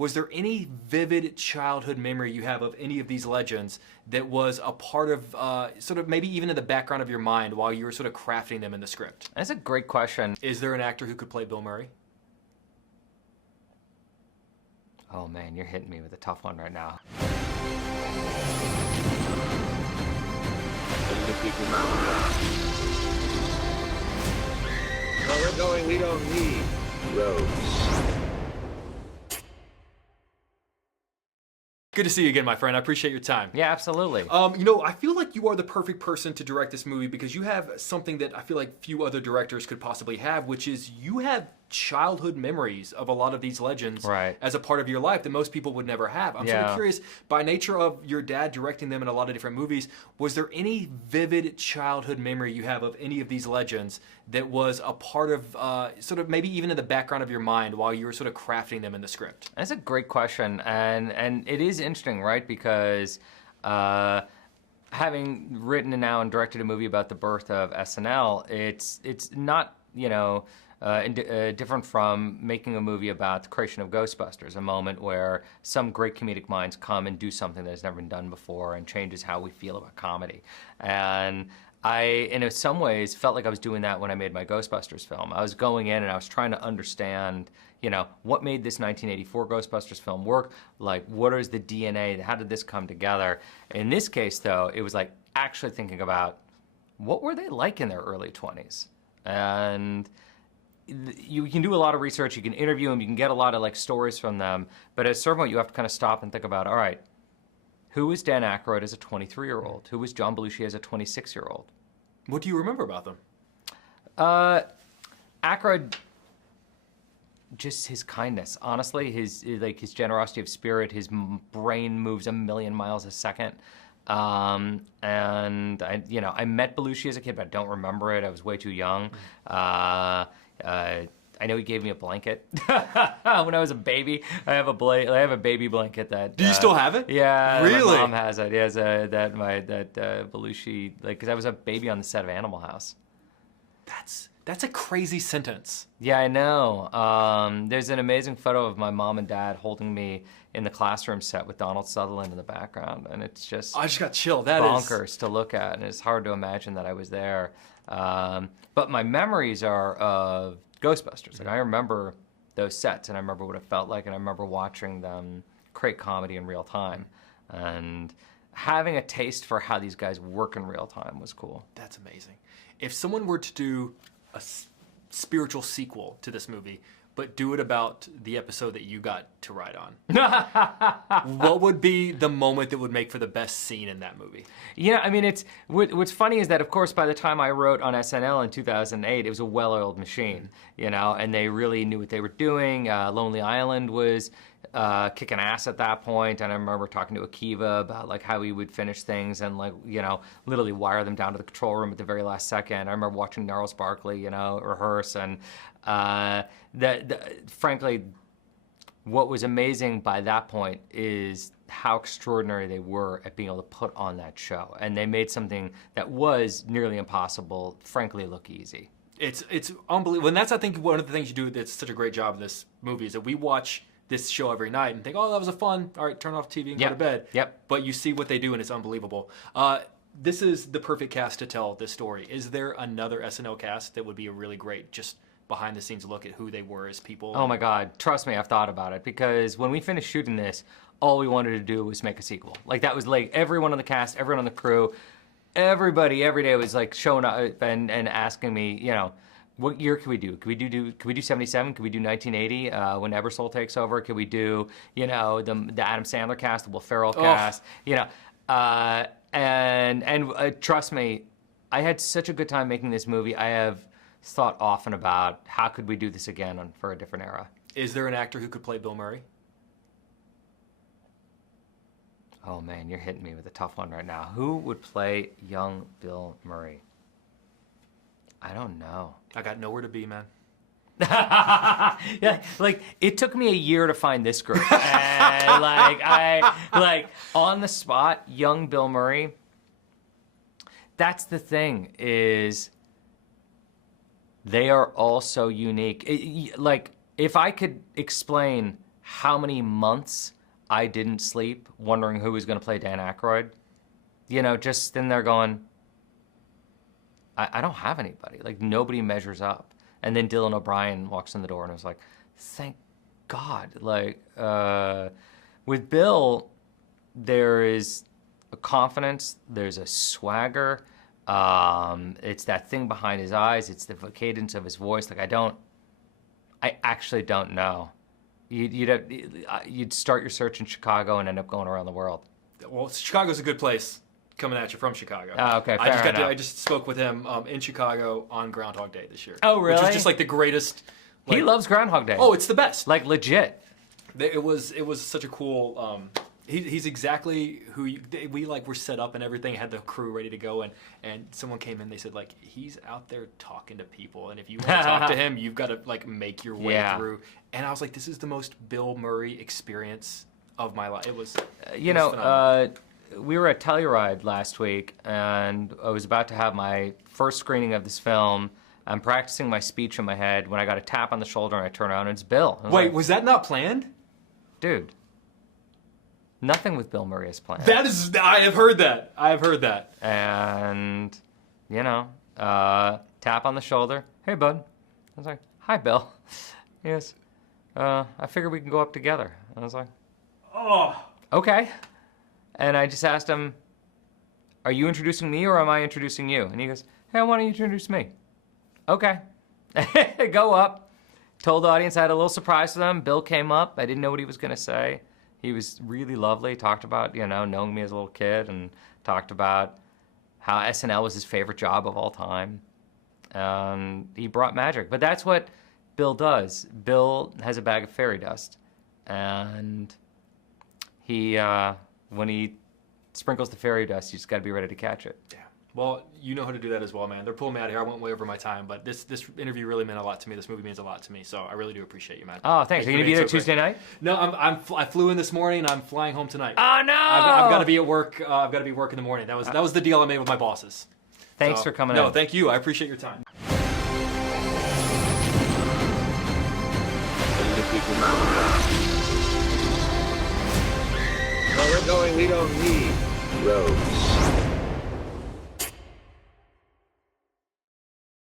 was there any vivid childhood memory you have of any of these legends that was a part of sort of maybe even in the background of your mind while you were sort of crafting them in the script? That's a great question. Is there an actor who could play Bill Murray? Oh man, you're hitting me with a tough one right now. Where we're going, we don't need roads. Good to see you again, my friend. I appreciate your time. Yeah, absolutely. You know, I feel like you are the perfect person to direct this movie because you have something that I feel like few other directors could possibly have, which is you have childhood memories of a lot of these legends as a part of your life that most people would never have. I'm sort of curious, by nature of your dad directing them in a lot of different movies, was there any vivid childhood memory you have of any of these legends that was a part of sort of maybe even in the background of your mind while you were sort of crafting them in the script? That's a great question, and it is interesting, right? Because having written and now and directed a movie about the birth of SNL, it's not, you know, different from making a movie about the creation of Ghostbusters, a moment where some great comedic minds come and do something that has never been done before and changes how we feel about comedy. And I, in some ways, felt like I was doing that when I made my Ghostbusters film. I was going in and I was trying to understand, you know, what made this 1984 Ghostbusters film work? Like, what is the DNA? How did this come together? In this case, though, it was like actually thinking about what were they like in their early 20s? And you can do a lot of research, you can interview them, you can get a lot of like stories from them, but at a certain point you have to kind of stop and think about, all right, who was Dan Aykroyd as a 23-year-old? Who was John Belushi as a 26-year-old? What do you remember about them? Aykroyd, just his kindness, honestly, his generosity of spirit, his brain moves a million miles a second. And I met Belushi as a kid, but I don't remember it. I was way too young. I know he gave me a blanket when I was a baby. I have a baby blanket that. Do you still have it? Yeah, really. My mom has it. He has that Belushi, like, because I was a baby on the set of Animal House. That's a crazy sentence. Yeah, I know. There's an amazing photo of my mom and dad holding me in the classroom set with Donald Sutherland in the background, and it's just I just got chilled. That bonkers to look at, and it's hard to imagine that I was there. But my memories are of Ghostbusters. Like, I remember those sets, and I remember what it felt like, and I remember watching them create comedy in real time, and having a taste for how these guys work in real time was cool. That's amazing. If someone were to do a spiritual sequel to this movie, but do it about the episode that you got to ride on, what would be the moment that would make for the best scene in that movie? Yeah, I mean, what's funny is that, of course, by the time I wrote on SNL in 2008, it was a well-oiled machine, you know, and they really knew what they were doing. Lonely Island was kicking ass at that point, and I remember talking to Akiva about like how he would finish things and, like, you know, literally wire them down to the control room at the very last second. I remember watching Gnarls Barkley, you know, rehearse, and frankly, what was amazing by that point is how extraordinary they were at being able to put on that show, and they made something that was nearly impossible, frankly, look easy. It's unbelievable, and that's, I think, one of the things you do that's such a great job in this movie is that we watch this show every night and think, oh, that was a fun, all right, turn off TV and go to bed. Yep. But you see what they do and it's unbelievable. This is the perfect cast to tell this story. Is there another SNL cast that would be a really great, just behind the scenes look at who they were as people? Oh my God, trust me, I've thought about it, because when we finished shooting this, all we wanted to do was make a sequel. Like, that was like everyone on the cast, everyone on the crew, everybody every day was like showing up and asking me, you know, what year can we do? Can we do 77? Can we do 1980 when Ebersol takes over? Can we do, you know, the Adam Sandler cast, the Will Ferrell cast? You know, and trust me, I had such a good time making this movie. I have thought often about how could we do this again for a different era. Is there an actor who could play Bill Murray? Oh man, you're hitting me with a tough one right now. Who would play young Bill Murray? I don't know. I got nowhere to be, man. Yeah, like, it took me a year to find this group, and like on the spot, young Bill Murray. That's the thing, is they are all so unique. Like, if I could explain how many months I didn't sleep wondering who was going to play Dan Aykroyd. You know, just sitting there going, I don't have anybody. Like, nobody measures up. And then Dylan O'Brien walks in the door and I was like, thank God. Like, with Bill, there is a confidence, there's a swagger. It's that thing behind his eyes. It's the cadence of his voice. Like, I actually don't know. You'd start your search in Chicago and end up going around the world. Well, Chicago's a good place coming at you from Chicago. Oh, okay, fair enough. I just spoke with him in Chicago on Groundhog Day this year. Oh, really? Which is just like the greatest. Like, he loves Groundhog Day. Oh, it's the best. Like, legit. It was such a cool. He's exactly who we like. Were set up and everything. Had the crew ready to go, and someone came in. They said like he's out there talking to people, and if you want to talk to him, you've got to like make your way through. And I was like, this is the most Bill Murray experience of my life. It was. We were at Telluride last week, and I was about to have my first screening of this film. I'm practicing my speech in my head when I got a tap on the shoulder, and I turn around, and it's Bill. Wait, like, was that not planned? Dude, nothing with Bill Murray is planned. That is, I have heard that. And, you know, tap on the shoulder. Hey, bud. I was like, hi, Bill. Yes. I figure we can go up together. I was like, oh. Okay. And I just asked him, are you introducing me or am I introducing you? And he goes, hey, why don't you introduce me? Okay. Go up. Told the audience I had a little surprise for them. Bill came up. I didn't know what he was going to say. He was really lovely. Talked about, you know, knowing me as a little kid and talked about how SNL was his favorite job of all time. He brought magic. But that's what Bill does. Bill has a bag of fairy dust. And he, when he sprinkles the fairy dust, you just got to be ready to catch it. Yeah. Well, you know how to do that as well, man. They're pulling me out of here. I went way over my time, but this interview really meant a lot to me. This movie means a lot to me, so I really do appreciate you, man. Oh, thanks. Are you going to be there Tuesday night? No, I flew in this morning, and I'm flying home tonight. Oh, no! I've got to be at work. I've got to be working in the morning. That was the deal I made with my bosses. Thanks for coming in. No, thank you. I appreciate your time. Where we're going, we don't need roads.